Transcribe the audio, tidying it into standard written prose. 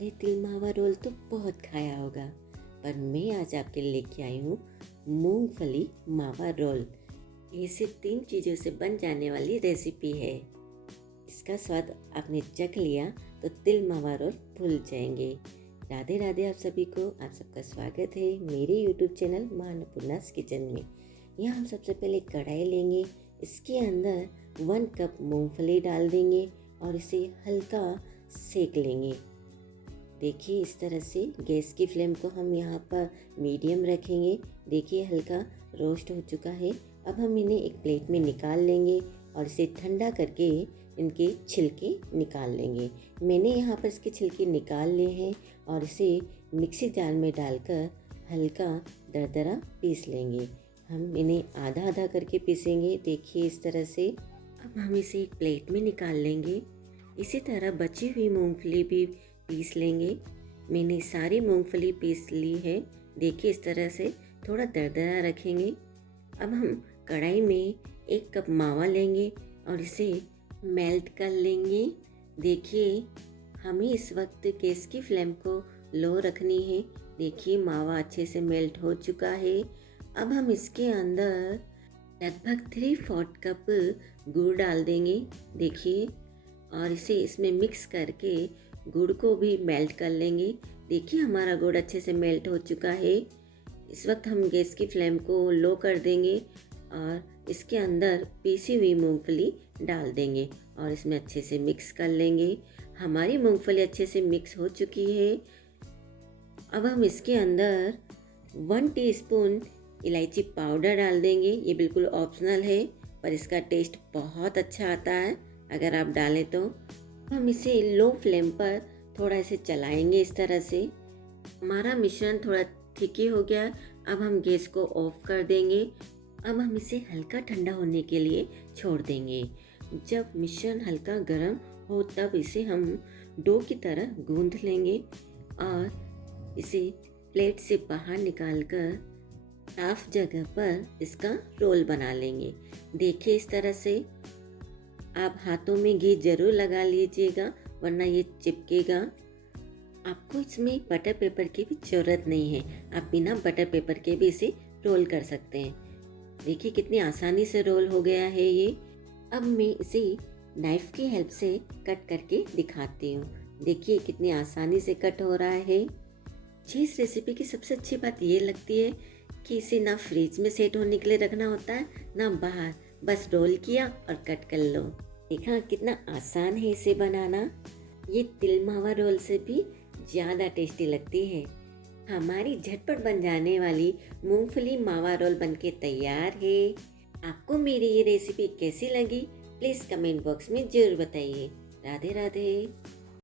आपने तिल मावा रोल तो बहुत खाया होगा, पर मैं आज आपके लिए लेके आई हूँ मूंगफली मावा रोल। ये सिर्फ 3 चीज़ों से बन जाने वाली रेसिपी है। इसका स्वाद आपने चख लिया तो तिल मावा रोल भूल जाएंगे। राधे राधे आप सभी को, आप सबका स्वागत है मेरे यूट्यूब चैनल माँ अन्नपूर्णास किचन में। यहाँ हम सबसे पहले कढ़ाई लेंगे, इसके अंदर 1 कप मूंगफली डाल देंगे और इसे हल्का सेक लेंगे। देखिए इस तरह से गैस की फ्लेम को हम यहाँ पर मीडियम रखेंगे। देखिए हल्का रोस्ट हो चुका है। अब हम इन्हें एक प्लेट में निकाल लेंगे और इसे ठंडा करके इनके छिलके निकाल लेंगे। मैंने यहाँ पर इसके छिलके निकाल लिए हैं और इसे मिक्सी जार में डालकर हल्का दरदरा पीस लेंगे। हम इन्हें आधा आधा करके पीसेंगे। देखिए इस तरह से। अब हम इसे एक प्लेट में निकाल लेंगे। इसी तरह बची हुई मूंगफली भी पीस लेंगे। मैंने सारी मूंगफली पीस ली है। देखिए इस तरह से थोड़ा दरदरा रखेंगे। अब हम कढ़ाई में 1 कप मावा लेंगे और इसे मेल्ट कर लेंगे। देखिए हमें इस वक्त गैस की फ्लेम को लो रखनी है। देखिए मावा अच्छे से मेल्ट हो चुका है। अब हम इसके अंदर लगभग 3/4 कप गुड़ डाल देंगे। देखिए और इसे इसमें मिक्स करके गुड़ को भी मेल्ट कर लेंगे। देखिए हमारा गुड़ अच्छे से मेल्ट हो चुका है। इस वक्त हम गैस की फ्लेम को लो कर देंगे और इसके अंदर पीसी हुई मूंगफली डाल देंगे और इसमें अच्छे से मिक्स कर लेंगे। हमारी मूंगफली अच्छे से मिक्स हो चुकी है। अब हम इसके अंदर 1 टीस्पून इलायची पाउडर डाल देंगे। ये बिल्कुल ऑप्शनल है पर इसका टेस्ट बहुत अच्छा आता है अगर आप डालें तो। हम इसे लो फ्लेम पर थोड़ा इसे चलाएंगे इस तरह से। हमारा मिश्रण थोड़ा थिक ही हो गया। अब हम गैस को ऑफ कर देंगे। अब हम इसे हल्का ठंडा होने के लिए छोड़ देंगे। जब मिश्रण हल्का गर्म हो तब इसे हम डो की तरह गूंथ लेंगे और इसे प्लेट से बाहर निकालकर साफ जगह पर इसका रोल बना लेंगे। देखिए इस तरह से। आप हाथों में घी जरूर लगा लीजिएगा वरना ये चिपकेगा। आपको इसमें बटर पेपर की भी ज़रूरत नहीं है। आप बिना बटर पेपर के भी इसे रोल कर सकते हैं। देखिए कितनी आसानी से रोल हो गया है ये। अब मैं इसे नाइफ की हेल्प से कट करके दिखाती हूँ। देखिए कितनी आसानी से कट हो रहा है। मुझे इस रेसिपी की सबसे अच्छी बात ये लगती है कि इसे ना फ्रिज में सेट होने के लिए रखना होता है ना बाहर। बस रोल किया और कट कर लो। देखा कितना आसान है इसे बनाना। ये तिल मावा रोल से भी ज़्यादा टेस्टी लगती है। हमारी झटपट बन जाने वाली मूंगफली मावा रोल बनके तैयार है। आपको मेरी ये रेसिपी कैसी लगी प्लीज़ कमेंट बॉक्स में ज़रूर बताइए। राधे राधे।